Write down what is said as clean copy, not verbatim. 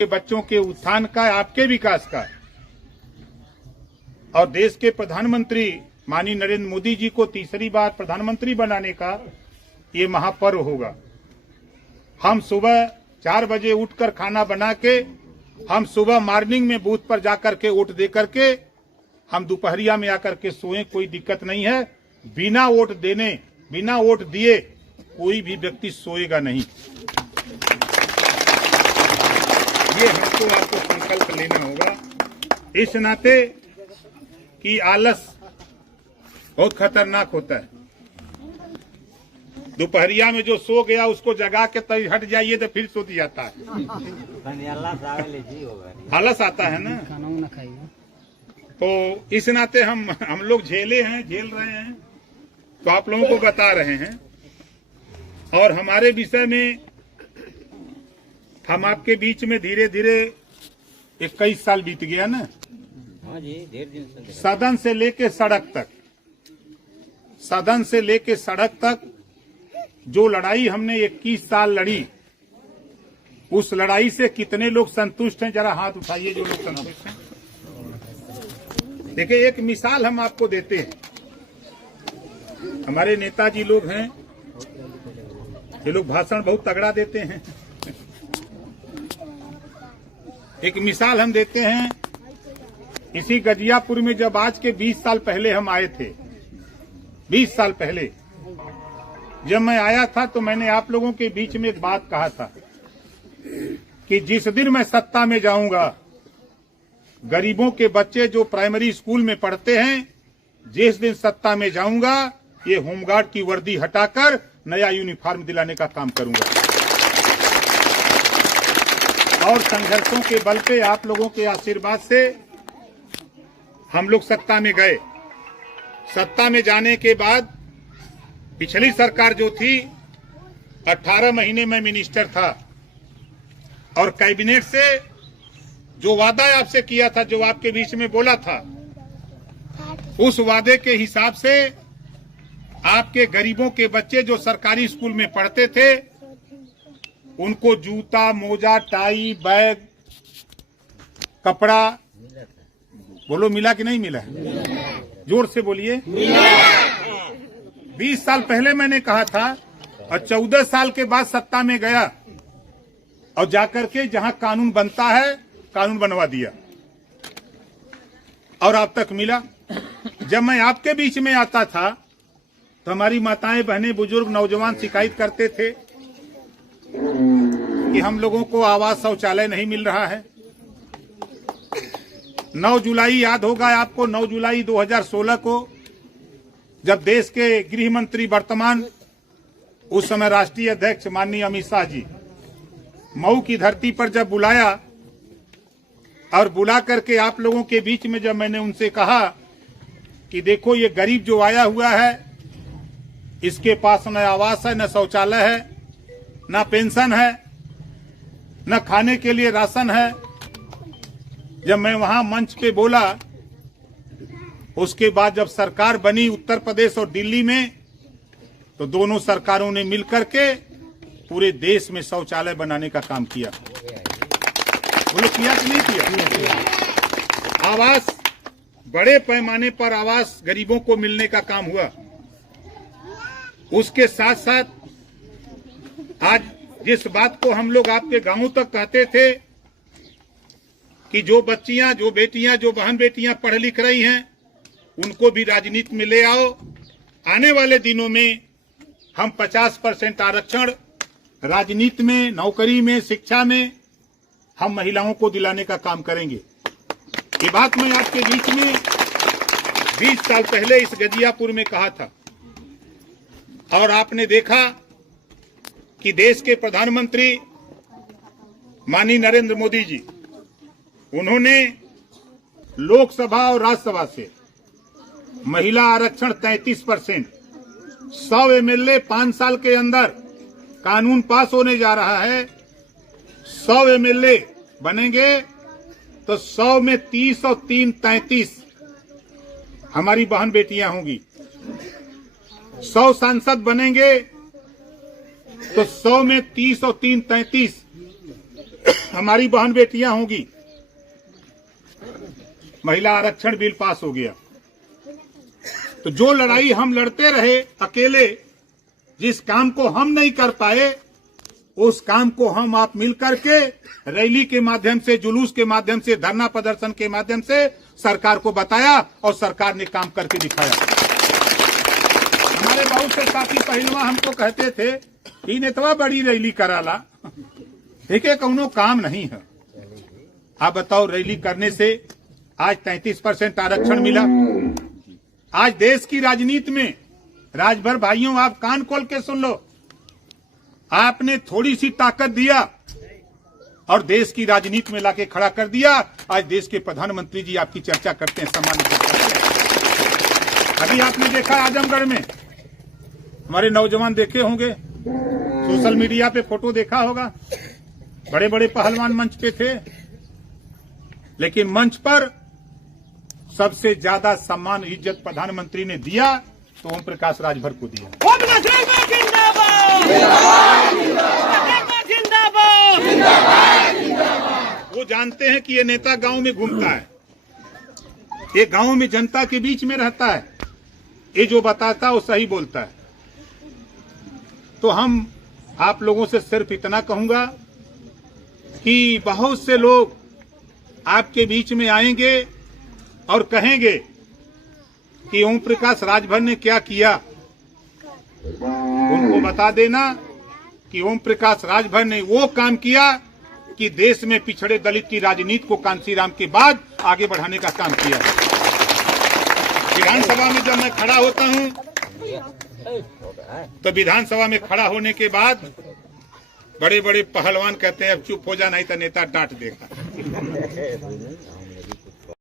के बच्चों के उत्थान का, आपके विकास का और देश के प्रधानमंत्री माननीय नरेंद्र मोदी जी को तीसरी बार प्रधानमंत्री बनाने का ये महापर्व होगा। हम सुबह 4 बजे उठकर खाना बना के, हम सुबह मॉर्निंग में बूथ पर जाकर के वोट दे करके हम दोपहरिया में आकर के सोए, कोई दिक्कत नहीं है। बिना वोट दिए कोई भी व्यक्ति सोएगा नहीं। ये हमको आपको संकल्प लेना होगा, इस नाते कि आलस बहुत खतरनाक होता है। दोपहरिया में जो सो गया उसको जगा के तभी हट जाइए तो फिर सो जाता है, आलस आता है ना। तो इस नाते हम लोग झेल रहे हैं, तो आप लोगों को बता रहे हैं। और हमारे विषय में हम आपके बीच में धीरे धीरे 21 साल बीत गया ना। हाँ जी, ढेर दिन से सदन से लेके सड़क तक जो लड़ाई हमने 21 साल लड़ी, उस लड़ाई से कितने लोग संतुष्ट हैं? जरा हाथ उठाइए जो लोग संतुष्ट हैं। देखिए, एक मिसाल हम आपको देते हैं। हमारे नेताजी लोग हैं, ये लोग भाषण बहुत तगड़ा देते हैं। एक मिसाल हम देते हैं, इसी गजियापुर में जब आज के 20 साल पहले हम आए थे, 20 साल पहले जब मैं आया था तो मैंने आप लोगों के बीच में एक बात कहा था कि जिस दिन मैं सत्ता में जाऊंगा, गरीबों के बच्चे जो प्राइमरी स्कूल में पढ़ते हैं, जिस दिन सत्ता में जाऊंगा, ये होमगार्ड की वर्दी हटाकर नया यूनिफॉर्म दिलाने का काम करूंगा। और संघर्षों के बल पे, आप लोगों के आशीर्वाद से हम लोग सत्ता में गए। सत्ता में जाने के बाद पिछली सरकार जो थी, 18 महीने में मिनिस्टर था और कैबिनेट से जो वादा आपसे किया था, जो आपके बीच में बोला था, उस वादे के हिसाब से आपके गरीबों के बच्चे जो सरकारी स्कूल में पढ़ते थे, उनको जूता, मोजा, टाई, बैग, कपड़ा, बोलो मिला कि नहीं मिला? जोर से बोलिए। 20 साल पहले मैंने कहा था और 14 साल के बाद सत्ता में गया और जाकर के जहां कानून बनता है, कानून बनवा दिया और अब तक मिला। जब मैं आपके बीच में आता था तो हमारी माताएं, बहनें, बुजुर्ग, नौजवान शिकायत करते थे कि हम लोगों को आवास शौचालय नहीं मिल रहा है। 9 जुलाई याद होगा आपको, 9 जुलाई 2016 को जब देश के गृह मंत्री वर्तमान, उस समय राष्ट्रीय अध्यक्ष माननीय अमित शाह जी मऊ की धरती पर जब बुलाया और बुला करके आप लोगों के बीच में जब मैंने उनसे कहा कि देखो, ये गरीब जो आया हुआ है, इसके पास न आवास है, न शौचालय है, न पेंशन है, न खाने के लिए राशन है। जब मैं वहां मंच पे बोला, उसके बाद जब सरकार बनी उत्तर प्रदेश और दिल्ली में, तो दोनों सरकारों ने मिलकर के पूरे देश में शौचालय बनाने का काम किया। बोलो, किया कि नहीं किया? आवास, बड़े पैमाने पर आवास गरीबों को मिलने का काम हुआ। उसके साथ साथ आज जिस बात को हम लोग आपके गांवों तक कहते थे कि जो बच्चियां, जो बेटियां, जो बहन बेटियां पढ़ लिख रही हैं, उनको भी राजनीति में ले आओ। आने वाले दिनों में हम 50% आरक्षण राजनीति में, नौकरी में, शिक्षा में हम महिलाओं को दिलाने का काम करेंगे। ये बात मैं आपके बीच में 20 साल पहले इस गजियापुर में कहा था और आपने देखा कि देश के प्रधानमंत्री माननीय नरेंद्र मोदी जी, उन्होंने लोकसभा और राज्यसभा से महिला आरक्षण 33%, 100 एमएलए 5 साल के अंदर कानून पास होने जा रहा है। 100 एमएलए बनेंगे तो 100 में 30 और 3 33 हमारी बहन बेटियां होंगी। 100 सांसद बनेंगे तो 100 में 30 और 3 33 हमारी बहन बेटियां होंगी, महिला आरक्षण बिल पास हो गया। तो जो लड़ाई हम लड़ते रहे अकेले, जिस काम को हम नहीं कर पाए, उस काम को हम आप मिलकर के रैली के माध्यम से, जुलूस के माध्यम से, धरना प्रदर्शन के माध्यम से सरकार को बताया और सरकार ने काम करके दिखाया। हमारे बहुत से साथी पहलवा हमको कहते थे कि नेतवा बड़ी रैली कराला, देखिए कौनो काम नहीं है। आप बताओ, रैली करने से आज 33% आरक्षण मिला। आज देश की राजनीति में, राजभर भाइयों आप कान खोल के सुन लो, आपने थोड़ी सी ताकत दिया और देश की राजनीति में लाके खड़ा कर दिया। आज देश के प्रधानमंत्री जी आपकी चर्चा करते हैं, सम्मान करते हैं। अभी आपने देखा आजमगढ़ में, हमारे नौजवान देखे होंगे, सोशल मीडिया पे फोटो देखा होगा, बड़े बड़े पहलवान मंच पे थे, लेकिन मंच पर सबसे ज्यादा सम्मान इज्जत प्रधानमंत्री ने दिया तो ओम प्रकाश राजभर को दिया। वो जानते हैं कि ये नेता गांव में घूमता है, ये गांव में जनता के बीच में रहता है, ये जो बताता है वो सही बोलता है। तो हम आप लोगों से सिर्फ इतना कहूंगा कि बहुत से लोग आपके बीच में आएंगे और कहेंगे कि ओम प्रकाश राजभर ने क्या किया। उनको बता देना कि ओम प्रकाश राजभर ने वो काम किया कि देश में पिछड़े दलित की राजनीति को कांसीराम के बाद आगे बढ़ाने का काम किया। विधानसभा में जब मैं खड़ा होता हूं तो विधानसभा में खड़ा होने के बाद बड़े बड़े पहलवान कहते हैं अब चुप हो जा, नहीं तो नेता डांट देगा।